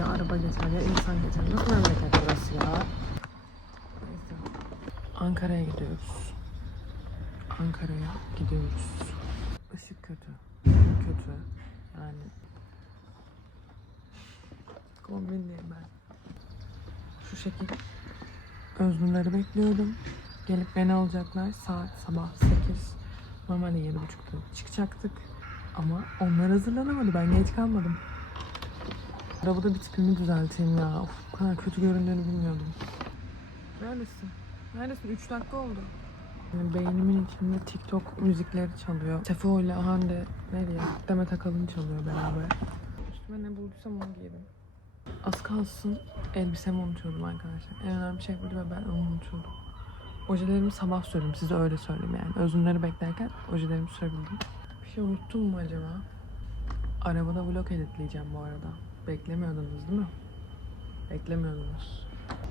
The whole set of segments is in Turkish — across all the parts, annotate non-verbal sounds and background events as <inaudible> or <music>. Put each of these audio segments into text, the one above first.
ya araba geçer ya insan geçer. Nasıl memleket burası ya? Ankara'ya gidiyoruz. Ankara'ya gidiyoruz. Işık kötü. Kötü. Yani. Kombinliyim ben. Şu şekil. Özgürleri bekliyorum. Gelip beni alacaklar. Saat sabah 8. Normalde 7.30'da çıkacaktık. Ama onlar hazırlanamadı. Ben geç kalmadım. Arabada bir tipimi düzelteyim ya. Of, bu kadar kötü göründüğünü bilmiyordum. Neredesin? Neredesin? 3 dakika oldu. Yani beynimin içinde TikTok müzikleri çalıyor. Tefo ile Hande ne Demet Akalın çalıyor beraber. Üstüme ne bulduysam onu giydim. Az kalsın elbisemi unutuyordum arkadaşlar. En önemli şey buydu ve ben onu unutuyordum. Ojelerimi sabah sürdüm size öyle söyleyeyim yani. Özünleri beklerken ojelerimi sürebildim. Bir şey unuttum mu acaba? Arabada vlog editleyeceğim bu arada. Beklemiyordunuz değil mi? Beklemiyordunuz.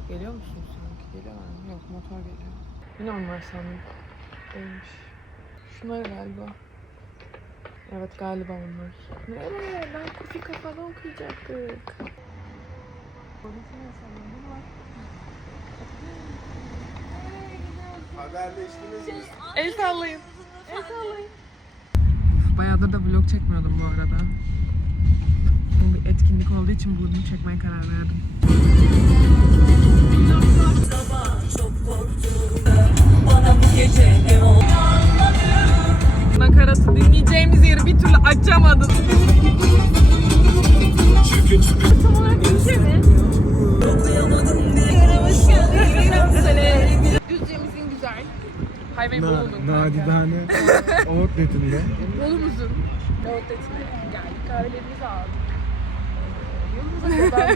Geliyor musunuz sanki? Geliyorlar mı? Yok motor geliyor. Yine onlar sandım. Değilmiş. Şunlar galiba. Evet galiba onlar. Nereye? Ben kufi kafalı okuyacaktık. Orası ne sanırım? Bu var. Haberleştiniz mi? El sallayın. El sallayın. Bayağıdır da vlog çekmiyordum bu arada. Bu bir etkinlik olduğu için bunu çekmeye karar verdim. Nakaratı dinleyeceğimiz yeri bir türlü açamadım. Tam olarak ülke mi? Düzce'mizin güzel. Highway Na, kanka. nadidane <laughs> outletinde. Bolu musun? Outlet'ine geldik. Kahvelerimizi aldık. Yolumuza.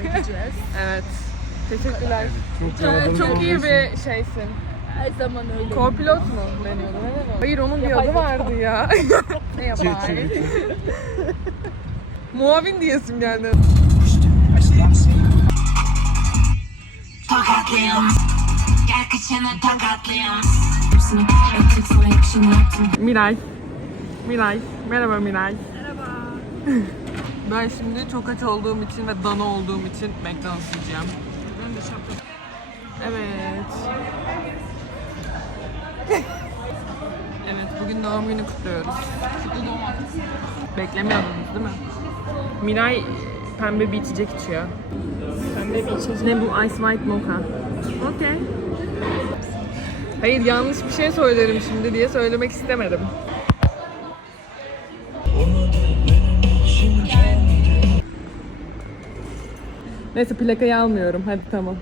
Evet. Teşekkürler. Çok Çok, çok iyi bir şeysin. Her zaman öyle. Co-pilot mu deniyordu? Hayır onun bir adı vardı ya. <laughs> ne yapar? <laughs> Muavin diyesim geldi. Tokatlıyorum Gel kıçını tokatlıyorum Hepsini ettik sonra yakışını yaptım Miray. Miray. Merhaba Miray. Merhaba. <laughs> ben şimdi çok aç olduğum için ve dana olduğum için McDonald's yiyeceğim. Ben de şapka. Evet. <laughs> evet bugün doğum günü kutluyoruz. Kutlu doğum Beklemiyordunuz değil mi? Miray pembe bir içecek içiyor. Pembe bir içecek. Ne bu? Ice White Mocha. Okey. Hayır yanlış bir şey söylerim şimdi diye söylemek istemedim. Neyse plakayı almıyorum. Hadi tamam.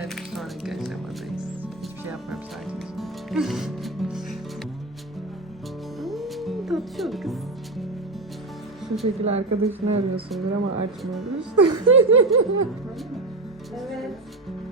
Evet, sonraki aşamadayız. Hiçbir şey yapmıyorum sadece. Tatışıyordu kız. Şu şekilde arkadaşını arıyorsundur ama açmıyoruz. <laughs>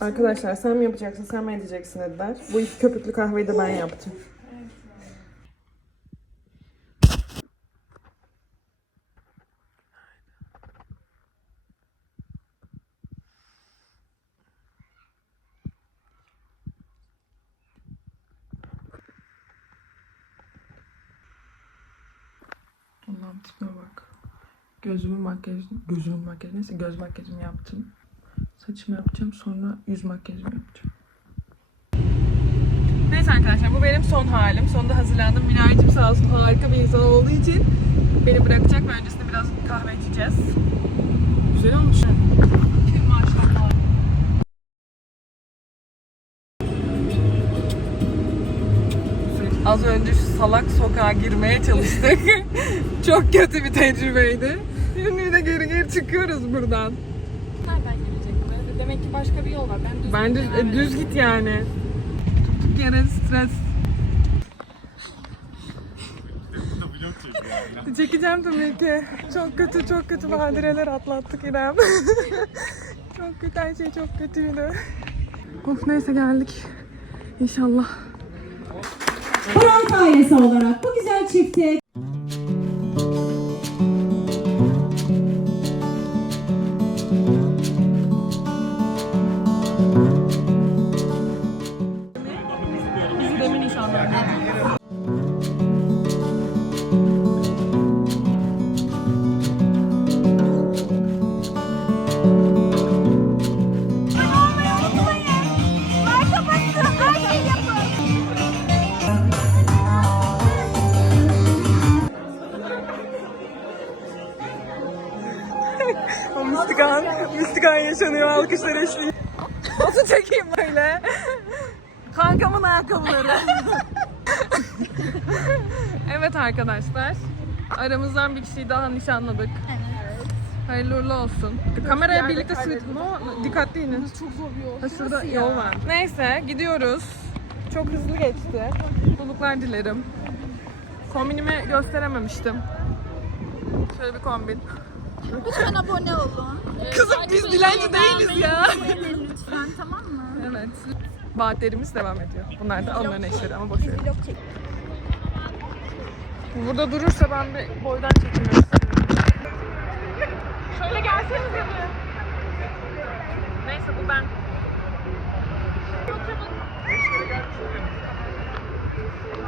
Arkadaşlar sen mi yapacaksın, sen mi edeceksin dediler. Bu iki köpüklü kahveyi de ben yaptım. Allah'ım tipime bak. Gözümün makyajını, gözümün makyajı neyse göz makyajımı yaptım. Saçımı yapacağım sonra yüz makyajımı yapacağım. Neyse arkadaşlar bu benim son halim. Sonunda hazırlandım. Minaycım sağ olsun harika bir insan olduğu için beni bırakacak ve öncesinde biraz kahve içeceğiz. Güzel olmuş. Az önce şu salak sokağa girmeye çalıştık. <laughs> Çok kötü bir tecrübeydi. Şimdi de geri geri çıkıyoruz buradan. Nereden gelecek bu? Demek ki başka bir yol var. Ben düz Ben düz, e, düz git yani. Tuttuk yere stres. Çekeceğim tabii ki. Çok kötü, çok kötü badireler atlattık İrem. <laughs> çok kötü, her şey çok kötüydü. Of neyse geldik. İnşallah. Frans ailesi olarak bu güzel çifti <laughs> O mistikan, mistikan yaşanıyor alkışlar eşliği. Nasıl çekeyim böyle? Kankamın ayakkabıları. evet arkadaşlar. Aramızdan bir kişiyi daha nişanladık. Hayırlı uğurlu olsun. Kameraya birlikte sığdık. No, dikkatli inin. Çok zor bir yol. Ha, şurada yol var. Neyse gidiyoruz. Çok hızlı geçti. Mutluluklar dilerim. Kombinimi gösterememiştim. Şöyle bir kombin. Lütfen abone olun. Kızım biz dilenci değiliz ya. Lütfen tamam mı? Evet. Vaatlerimiz devam ediyor. Bunlar da onların eşleri ama boş verin. Burada durursa ben bir boydan çekilmek istiyorum. Şöyle gelseniz ya. Neyse bu ben.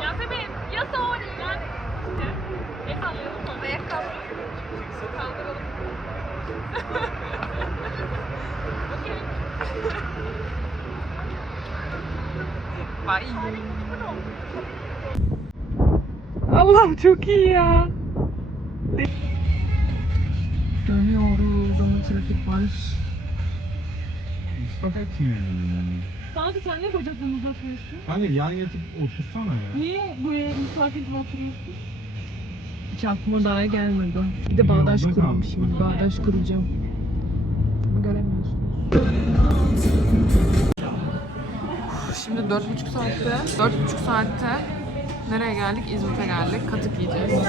Yasemin, ya sonra ya. El sallayalım mı? Ayakkabı. Kaldıralım. Okey. Bye. Allah'ım çok iyi ya. Dönüyoruz ama trafik var. Kanka sen niye bacaklarını uzatıyorsun? Kanka yan yatıp otursana ya. Niye buraya misafir gibi oturuyorsun? Hiç aklıma daha gelmedi. Bir de bağdaş Yolda kalmış şimdi. Bağdaş kuracağım. Ama göremiyorsunuz. Şimdi dört buçuk saatte, dört buçuk saatte nereye geldik? İzmit'e geldik. Katık yiyeceğiz.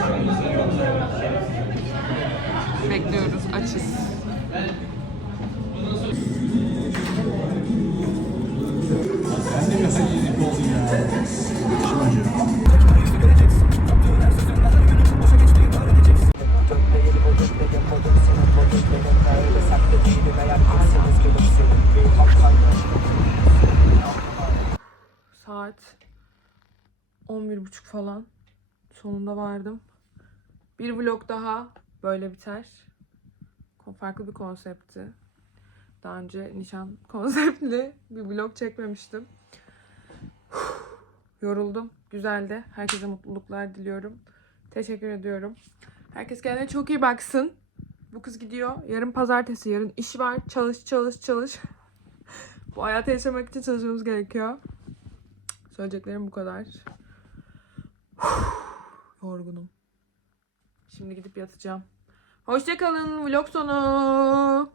Bekliyoruz. Açız. Saat 11.30 falan. Sonunda vardım. Bir vlog daha böyle biter. Farklı bir konsepti. Daha önce nişan <laughs> konseptli bir vlog çekmemiştim. Yoruldum. Güzeldi. Herkese mutluluklar diliyorum. Teşekkür ediyorum. Herkes kendine çok iyi baksın. Bu kız gidiyor. Yarın pazartesi. Yarın iş var. Çalış çalış çalış. Bu hayatı yaşamak için çalışmamız gerekiyor. Söyleyeceklerim bu kadar. Yorgunum. Şimdi gidip yatacağım. Hoşçakalın. Vlog sonu.